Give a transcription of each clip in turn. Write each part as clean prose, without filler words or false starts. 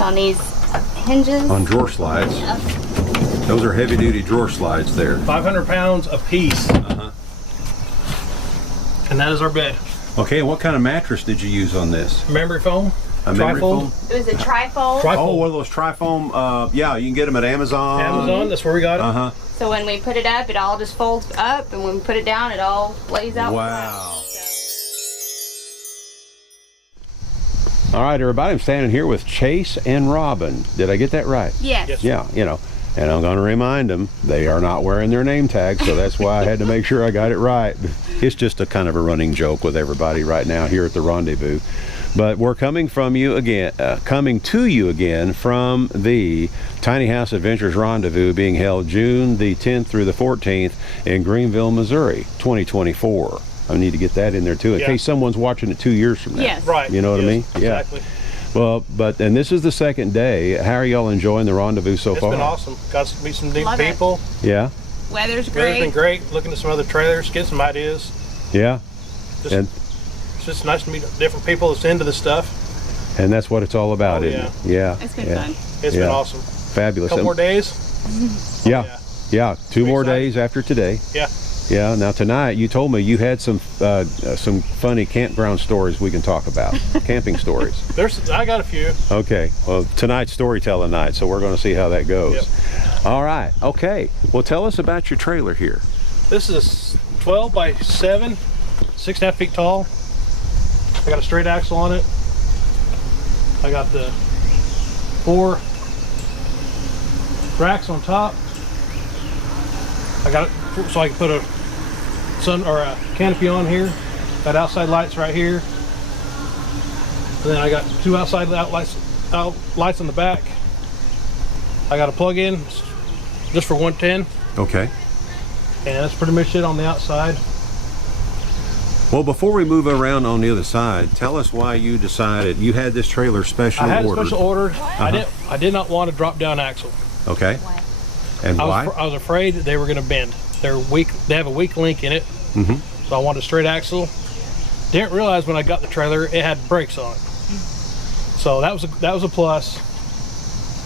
just on these hinges. On drawer slides. Yep. Those are heavy-duty drawer slides there. 500 pounds a piece. And that is our bed. Okay, and what kind of mattress did you use on this? Memory foam. A memory foam? It was a trifold. Oh, one of those trifoam, yeah, you can get them at Amazon. Amazon, that's where we got it. So when we put it up, it all just folds up, and when we put it down, it all lays out. Wow. All right, everybody, I'm standing here with Chase and Robin. Did I get that right? Yes. Yeah, you know, and I'm going to remind them they are not wearing their name tags, so that's why I had to make sure I got it right. It's just a kind of a running joke with everybody right now here at the Rendezvous. But we're coming to you again from the Tiny House Adventures Rendezvous being held June the 10th through the 14th in Greenville, Missouri, 2024. I need to get that in there too, in case someone's watching it 2 years from now. Yes. Right. You know what I mean? Exactly. Yeah. Well, and this is the second day. How are y'all enjoying the Rendezvous so far? It's been awesome. Got to meet some new Love it. people. Yeah. Weather's great. Weather's been great. Looking at some other trailers, get some ideas. Yeah. It's just nice to meet different people that's into this stuff. And that's what it's all about, isn't it? Yeah. It's been fun. It's been awesome. Fabulous. Couple more days. Yeah. 2 more days after today. Yeah. Yeah. Now tonight, you told me you had some funny campground stories we can talk about. Camping stories. I got a few. Okay. Well, tonight's storytelling night, so we're going to see how that goes. Yep. All right. Okay. Well, tell us about your trailer here. This is a 12 by 7, 6.5 feet tall. I got a straight axle on it. I got the 4 racks on top. I got it so I can put a a canopy on here. Got outside lights right here. And then I got 2 outside lights on the back. I got a plug-in just for 110. Okay. And that's pretty much it on the outside. Well, before we move around on the other side, tell us why you decided you had this trailer specially ordered. I had a special order. I did not want a drop-down axle. Okay. And why? I was afraid that they were going to bend. They're weak. They have a weak link in it. So I wanted a straight axle. Didn't realize when I got the trailer it had brakes on it. So that was a plus.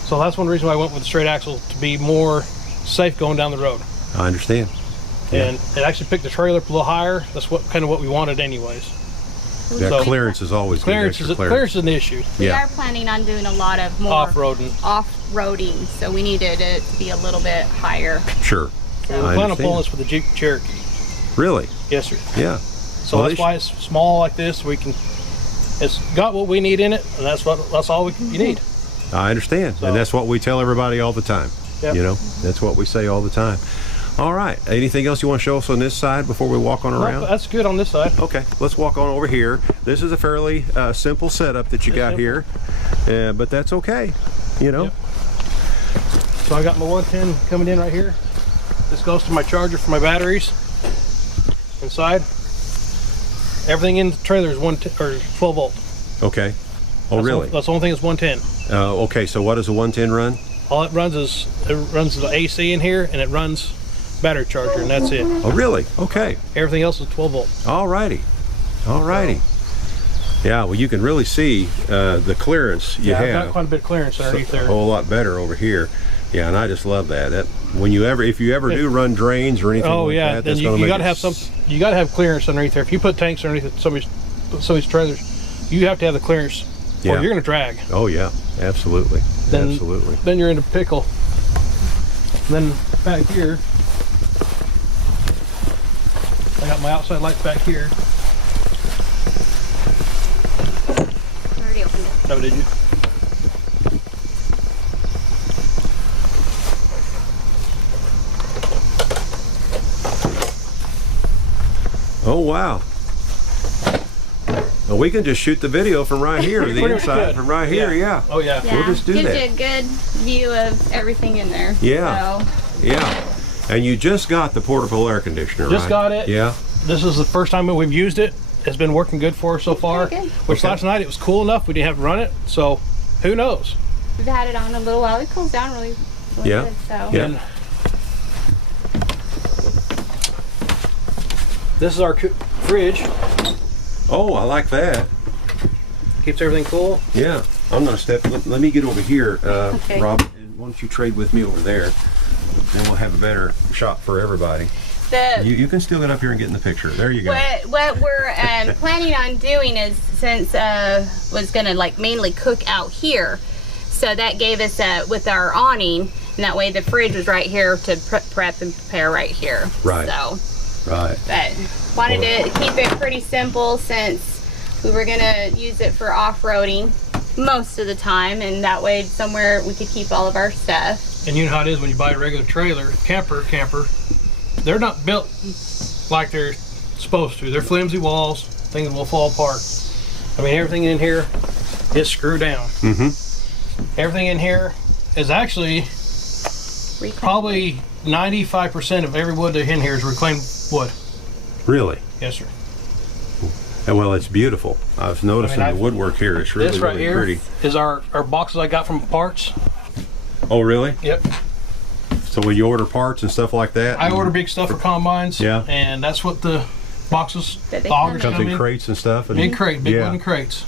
So that's one reason why I went with the straight axle, to be more safe going down the road. I understand. Yeah. And it actually picked the trailer up a little higher. That's kind of what we wanted anyways. Yeah, So clearance is always clearance is an issue. We are planning on doing a lot of more Off-roading. So we needed it to be a little bit higher. Sure. We plan on pulling this for the Jeep Cherokee. Really? Yes, sir. Yeah. So that's why it's small like this. It's got what we need in it, and that's all you need. I understand, and that's what we tell everybody all the time. Yep. You know, that's what we say all the time. All right. Anything else you want to show us on this side before we walk on around? No, that's good on this side. Okay, let's walk on over here. This is a fairly simple setup that you got here, but that's okay. You know. Yep. So I got my 110 coming in right here. This goes to my charger for my batteries. Inside, everything in the trailer is 12 volt. Okay. Oh, really? That's the only thing is 110. Okay, so what does a 110 run? All it runs is the AC in here, and it runs battery charger, and that's it. Oh, really? Okay. Everything else is 12 volt. All righty. All righty. Yeah, well, you can really see the clearance you have. I've got quite a bit of clearance underneath there. A whole lot better over here. Yeah, and I just love that. If you ever do run drains or anything like that, then you got to have you got to have clearance underneath there. If you put tanks underneath somebody's trailers, you have to have the clearance, or you're going to drag. Oh yeah, absolutely, absolutely. Then you're in a pickle. And then back here, I got my outside lights back here. Already opened it. Oh, did you? Oh wow. Well, we can just shoot the video from right here, the inside from right here, yeah. Oh yeah. We'll just do gives that. you a good view of everything in there. Yeah. So. Yeah. And you just got the portable air conditioner, Just right? got it. Yeah. This is the first time that we've used it. It's been working good for us so far. Very good. Which last night it was cool enough we didn't have to run it. So who knows? We've had it on a little while. It cools down really Yeah. good. So. Yeah. And this is our fridge. Oh, I like that. Keeps everything cool. Yeah. I'm gonna step. Let me get over here, Okay. Rob. And why don't you trade with me over there? Then we'll have a better shot for everybody. You can still get up here and get in the picture. There you go. What we're planning on doing is, since was gonna like mainly cook out here, so that gave us with our awning, and that way the fridge was right here to prep and prepare right here. Right. So. Right. But wanted to keep it pretty simple since we were gonna use it for off-roading most of the time, and that way somewhere we could keep all of our stuff. And you know how it is when you buy a regular trailer, camper, they're not built like they're supposed to. They're flimsy walls, things will fall apart. I mean, everything in here is screwed down. Everything in here is actually probably 95% of every wood in here is reclaimed wood. Really? Yes, sir. And well, it's beautiful. I was noticing the woodwork here. It's really, this right really here pretty. Is our boxes I got from parts. Oh, really? Yep. So when you order parts and stuff like that? I order big stuff for combines. Yeah. And that's what the boxes, Augers comes in crates and stuff. And big wooden crates.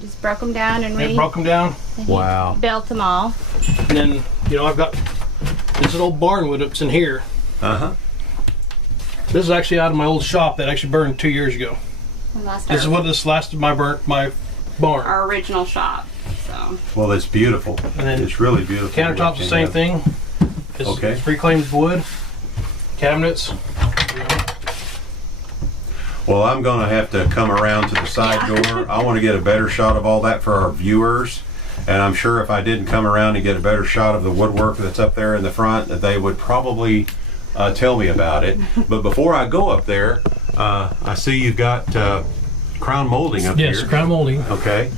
Just broke them down and broke them down. Wow. Built them all. And then, you know, I've got this old barn wood that's in here. This is actually out of my old shop that actually burned 2 years ago. This is what this lasted my barn. Our original shop. So. Well, it's beautiful. And then it's really beautiful. Countertops the same thing. It's reclaimed wood. Cabinets. Well, I'm going to have to come around to the side door. I want to get a better shot of all that for our viewers. And I'm sure if I didn't come around and get a better shot of the woodwork that's up there in the front, that they would probably tell me about it. But before I go up there, I see you've got crown molding up here. Yes, crown molding. Okay.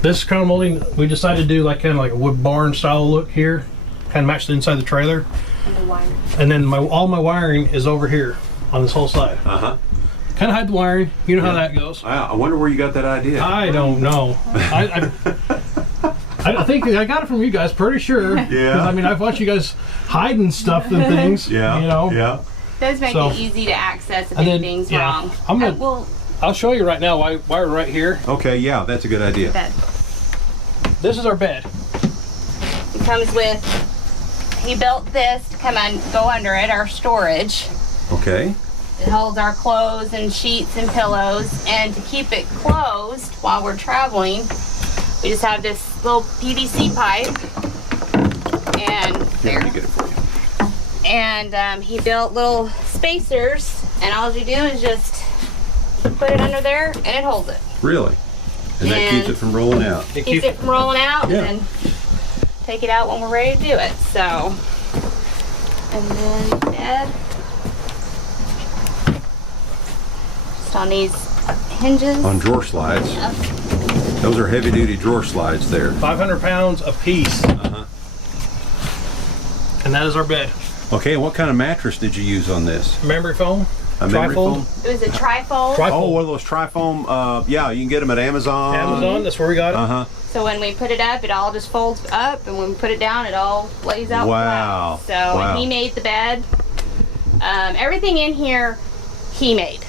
This crown molding, we decided to do like kind of like a wood barn style look here, kind of match the inside of the trailer. And the wire. And then all my wiring is over here on this whole side. Kind of hide the wiring. You know how that goes. I wonder where you got that idea. I don't know. I think I got it from you guys, pretty sure. Yeah. I mean, I've watched you guys hiding stuff and things. Yeah. You know. Yeah. It does make it easy to access if anything's wrong. I'll show you right now. Wire right here. Okay. Yeah, that's a good idea. Bed. This is our bed. It comes with. He built this to go under it, our storage. Okay. It holds our clothes and sheets and pillows, and to keep it closed while we're traveling, we just have this little PVC pipe. And Here, let me get it for you. And he built little spacers, and all you do is just put it under there, and it holds it. Really? And that keeps it from rolling out. Keeps it from rolling out, and then take it out when we're ready to do it. So, and then bed. Just on these hinges. On drawer slides. Yep. Those are heavy duty drawer slides there. 500 pounds a piece. And that is our bed. Okay, and what kind of mattress did you use on this? Memory foam. A memory foam? It was a trifold. Oh, one of those trifoam. Yeah, you can get them at Amazon. Amazon, that's where we got it. So when we put it up, it all just folds up, and when we put it down, it all lays out Wow. flat. So and he made the bed. Everything in here, he made.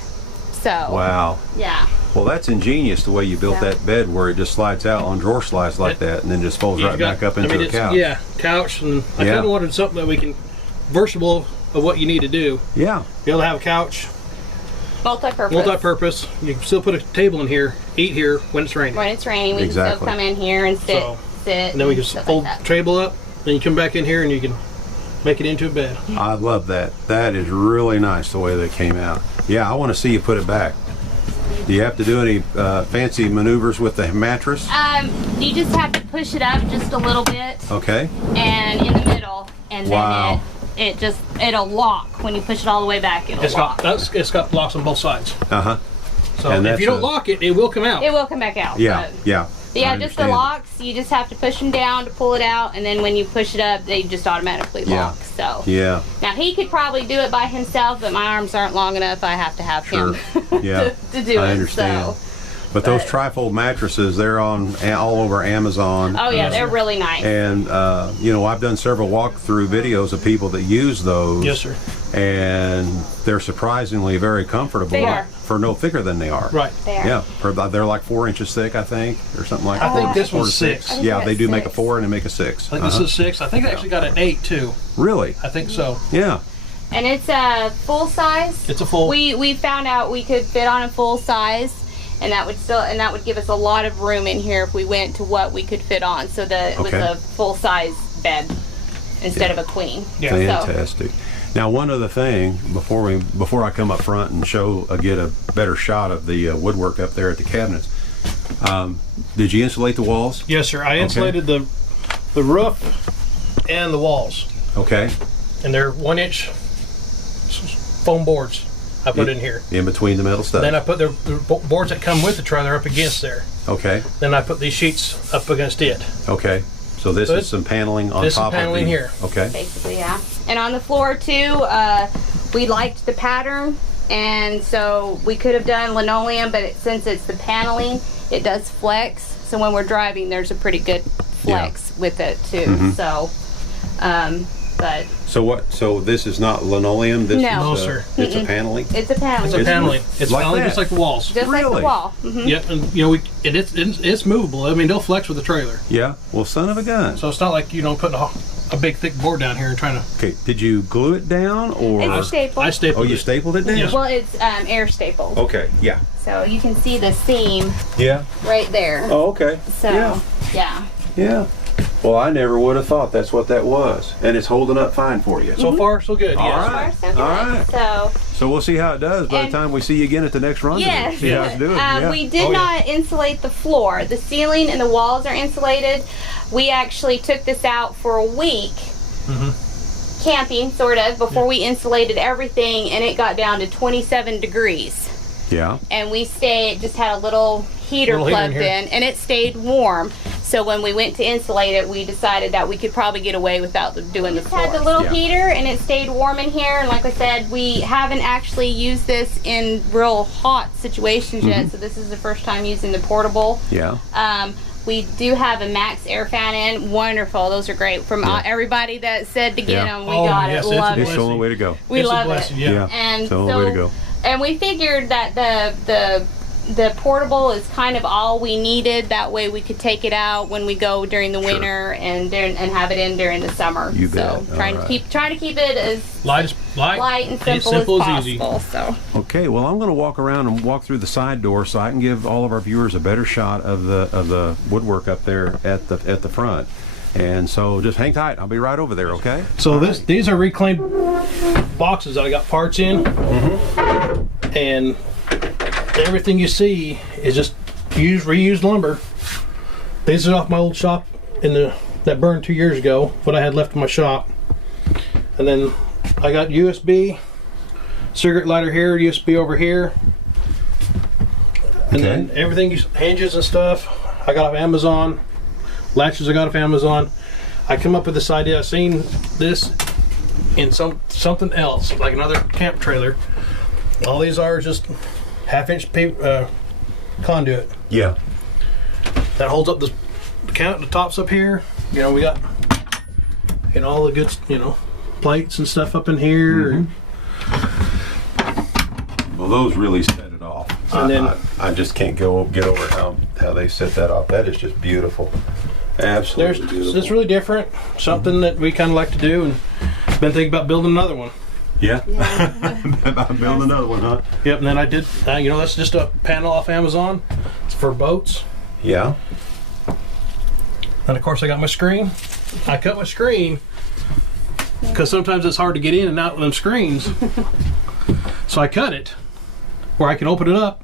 So. Wow. Yeah. Well, that's ingenious the way you built that bed, where it just slides out on drawer slides like that, and then just folds right back up into a couch. Yeah, couch, and I kind of wanted something that we can versatile of what you need to do. Yeah. Be able to have a couch. Multi-purpose. Multi-purpose. You can still put a table in here, eat here when it's raining. When it's raining, we can still come in here and sit. And then we can fold the table up, then you come back in here and you can make it into a bed. I love that. That is really nice the way they came out. Yeah, I want to see you put it back. Do you have to do any fancy maneuvers with the mattress? You just have to push it up just a little bit. Okay. And in the middle, and then it'll lock when you push it all the way back. It's got locks on both sides. So and if you don't lock it, it will come out. It will come back out. Yeah, yeah. Yeah, just the locks. You just have to push them down to pull it out, and then when you push it up, they just automatically lock. So yeah. Now he could probably do it by himself, but my arms aren't long enough. I have to have him yeah. to do it. I understand. So. But those trifold mattresses, they're on all over Amazon. Oh yeah, they're really nice. And you know, I've done several walkthrough videos of people that use those. Yes, sir. And they're surprisingly very comfortable. They are. for no thicker than they are. Right. There. Yeah, they're like 4 inches thick, I think, or something like I that. think this 4 to one's 6. I think Yeah, they that's do make a 6. 4 and they make a 6. I think this is 6. I think they actually got an 8 too. Really? I think so. Yeah. And it's a full size. It's a full. We found out we could fit on a full size, and that would give us a lot of room in here if we went to what we could fit on. So it was a full size bed instead of a queen. Yeah. Fantastic. Now, one other thing before I come up front and get a better shot of the woodwork up there at the cabinets. Did you insulate the walls? Yes, sir. I insulated the roof and the walls, Okay. and they're 1-inch foam boards. I put in here. In between the metal stuff. Then I put the boards that come with the trailer up against there. Okay. Then I put these sheets up against it. Okay. So this Good. is some paneling on This is top paneling of the, here. Okay. Basically, yeah. And on the floor too, we liked the pattern, and so we could have done linoleum, but since it's the paneling, it does flex. So when we're driving, there's a pretty good flex with it too. So, but So this is not linoleum. This No. is No, sir. It's a paneling. it's a paneling. It's a paneling. It's Like paneling that. just like the walls. Just like Really? the wall. Yep, and it's movable. I mean, they'll flex with the trailer, Yeah. Well, son of a gun. so it's not like putting a big thick board down here and trying to. Okay. Did you glue it down or? It's stapled. I stapled Oh, you it. stapled it down. Yes. Well, it's air stapled. Okay. Yeah. So you can see the seam Yeah. right there. Oh, okay. So, Yeah. yeah. Yeah. Well, I never would have thought that's what that was, and it's holding up fine for you. So far, so good. All Yes. right. So good. All right. So, So we'll see how it does by the And- time we see you again at the next rendezvous. yes. See how it's doing. Yeah. We did Oh, yeah. not insulate the floor. The ceiling and the walls are insulated. We actually took this out for a week, camping sort of, before we insulated everything, and it got down to 27 degrees. Yeah. And we just had a little heater Little heater in plugged here. in, and it stayed warm. So when we went to insulate it, we decided that we could probably get away without doing the floor. Had the little Yeah. heater, and it stayed warm in here. And like I said, we haven't actually used this in real hot situations yet. So this is the first time using the portable. Yeah. We do have a Max air fan in. Wonderful. Those are great. From everybody that said to get Yeah. them, we Oh, got yes, it. it's a Love It's it. the only way to go. We It's a love blessing, it. yeah. And It's the only way to go. and we figured that the portable is kind of all we needed. That way we could take it out when we go during the winter and have it in during the summer. You bet. So trying All to right. keep it as Light light and simple as easy. possible. So Okay, well, I'm going to walk around and walk through the side door so I can give all of our viewers a better shot of the woodwork up there at the front. And so just hang tight. I'll be right over there, okay? So these are reclaimed boxes that I got parts in, and everything you see is just reused lumber. These are off my old shop that burned 2 years ago. What I had left in my shop, and then I got USB, cigarette lighter here, USB over here, and then everything hinges and stuff I got off Amazon. Latches I got off Amazon. I come up with this idea. I seen this in something else, like another camp trailer. All these are just half-inch conduit Yeah. that holds up the tops up here. You know, we got all the good plates and stuff up in here. Well, those really set it off. And then- I just can't get over how they set that off. That is just beautiful. Absolutely beautiful. It's really different. Something that we kind of like to do, and been thinking about building another one. Yeah. About building another one, huh? Yep. And then I did. That's just a panel off Amazon. It's for boats. Yeah. And of course, I got my screen. I cut my screen because sometimes it's hard to get in and out with them screens. So I cut it where I can open it up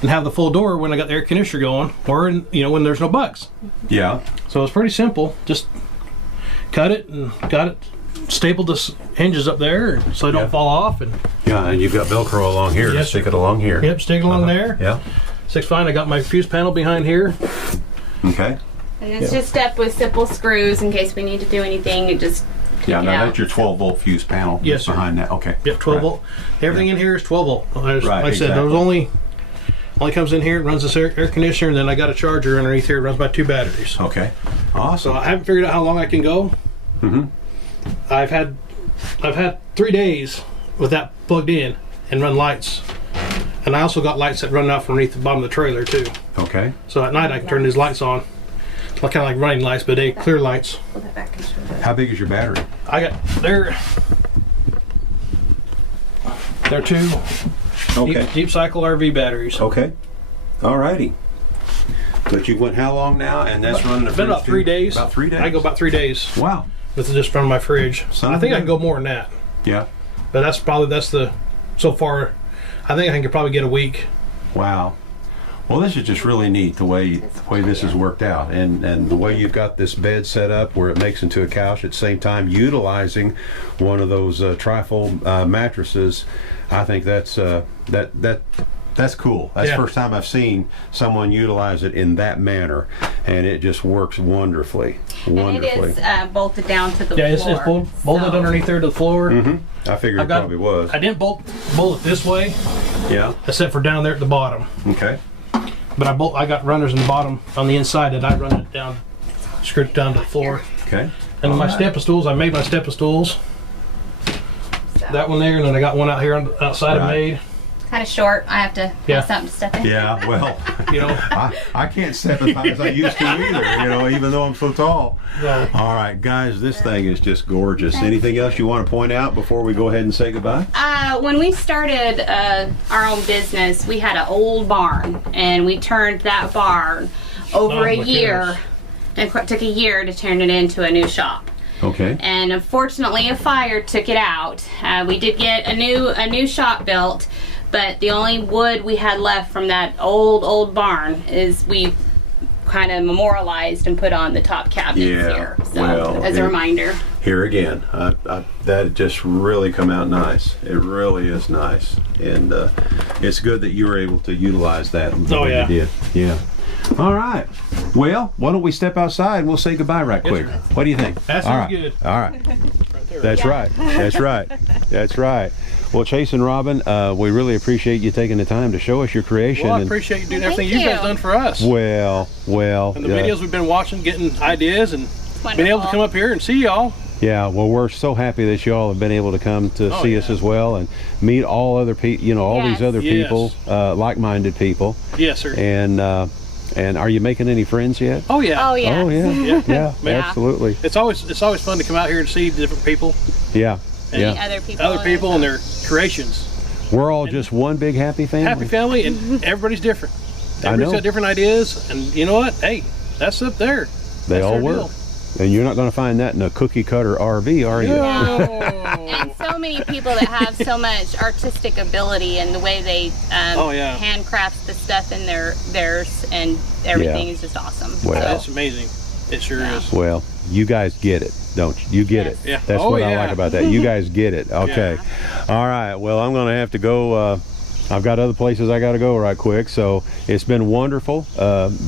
and have the full door when I got the air conditioner going, or when there's no bugs. Yeah. So it's pretty simple. Just cut it and got it stapled the hinges up there so they don't Yeah. fall off. And Yeah, and you've got Velcro along here. Yes, to stick it along here. yep, stick it along there. Yeah. Sticks fine. I got my fuse panel behind here. Okay. and it's just up with simple screws in case we need to do anything. It just Yeah, take it now out. that's your 12-volt fuse panel. Yes, that's sir. behind that. Okay. Yep, 12 Right. volt. Everything in here is 12 volt. Right, Like I said, exactly. there's only comes in here, runs this air conditioner, and then I got a charger underneath here. It runs by 2 batteries. Okay. So Awesome. I haven't figured out how long I can go. I've had 3 days with that plugged in and run lights, And I also got lights that run out from underneath the bottom of the trailer too. Okay. So at night I can turn these lights on. Kind of like running lights, but they clear lights. Pull that back and show that. How big is your battery? They're two Okay. deep cycle RV batteries. Okay. Alrighty. But you went how long now? And that's running a It's been about 3 days. About 3 days. I go about 3 days Wow. with just from my fridge. Son I of think a I can gun. go more than that. Yeah. But that's the so far. I think I can probably get a week. Wow. Well, this is just really neat the way this has worked out, and the way you've got this bed set up where it makes into a couch at the same time utilizing one of those trifold mattresses. I think that's cool. That's the first time I've seen someone utilize it in that manner, and it just works wonderfully. Wonderfully. And it is bolted down to the Yeah, floor. it's bolted underneath there to the floor. I figured it probably was. I didn't bolt it this way, Yeah. except for down there at the bottom. Okay. But I got runners in the bottom on the inside that I run it down, screw it down to the floor. Okay. And my stepping stools, I made my stepping stools. So, That one there, and then I got one out here outside I Right. made. kind of short. I have to Yeah. have something to step in. Yeah. Well, You know, I can't step as high as I used to either. Even though I'm so tall. so All right, guys, this thing is just gorgeous. Anything else you want to point out before we go ahead and say goodbye? When we started our own business, we had an old barn, and we turned that barn over Oh, a my year. goodness. It took a year to turn it into a new shop. Okay. And unfortunately, a fire took it out. We did get a new shop built, but the only wood we had left from that old barn is we kind of memorialized and put on the top cabinets Yeah, here. So well, as a reminder. Here again, that just really come out nice. It really is nice, and it's good that you were able to utilize that. The way yeah. you did. Yeah. All right. Well, why don't we step outside and we'll say goodbye right quick. sir. What do you think? That All sounds right. good. All right. right there. That's right. That's right. That's right. Well, Chase and Robin, we really appreciate you taking the time to show us your creation. Well, I and- appreciate you doing Thank everything you guys you. done for us. Well, And the videos we've been watching, getting ideas, and being able to Wonderful. come up here and see y'all. yeah. Well, we're so happy that you all have been able to come to Oh, see yeah. us as well and meet all other people. All these Yes. other Yes. people, like-minded people. Yes, sir. And are you making any friends yet? Oh yeah. Oh yeah. Oh yeah. Yeah. Yeah. Yeah. Absolutely. It's always fun to come out here and see different people, Yeah. Any Yeah. other people. and their creations. We're all just one big happy family. Happy family, and everybody's different. I Everybody's know. got different ideas, and you know what? Hey, that's up there. They That's all their work. deal. And you're not going to find that in a cookie cutter RV, are you? No. And so many people that have so much artistic ability and the way they Oh, yeah. handcraft the stuff in theirs, and everything Yeah. is just awesome. Well. That's amazing. It sure Yeah. is. Well, you guys get it, don't you? You get Yes. it. Yeah. That's Oh, what I yeah. like about that. You guys get it. Okay. All right. Well, I'm going to have to go. I've got other places I got to go right quick. So it's been wonderful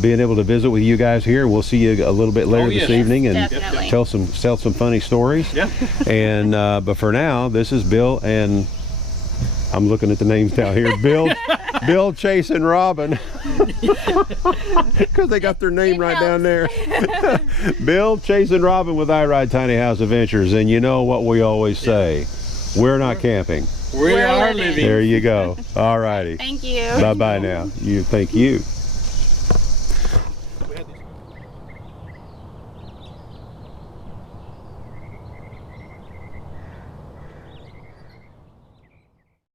being able to visit with you guys here. We'll see you a little bit later yes. this evening and Definitely. tell some funny stories. Yeah. And but for now, this is Bill, and I'm looking at the names down here. Bill, Chase, and Robin, because they got their name right down there. Bill, Chase, and Robin with I Ride Tiny House Adventures, and you know what we always say: we're not camping. We We're are living. living. There you go. All righty. Thank you. Bye bye now. Thank you.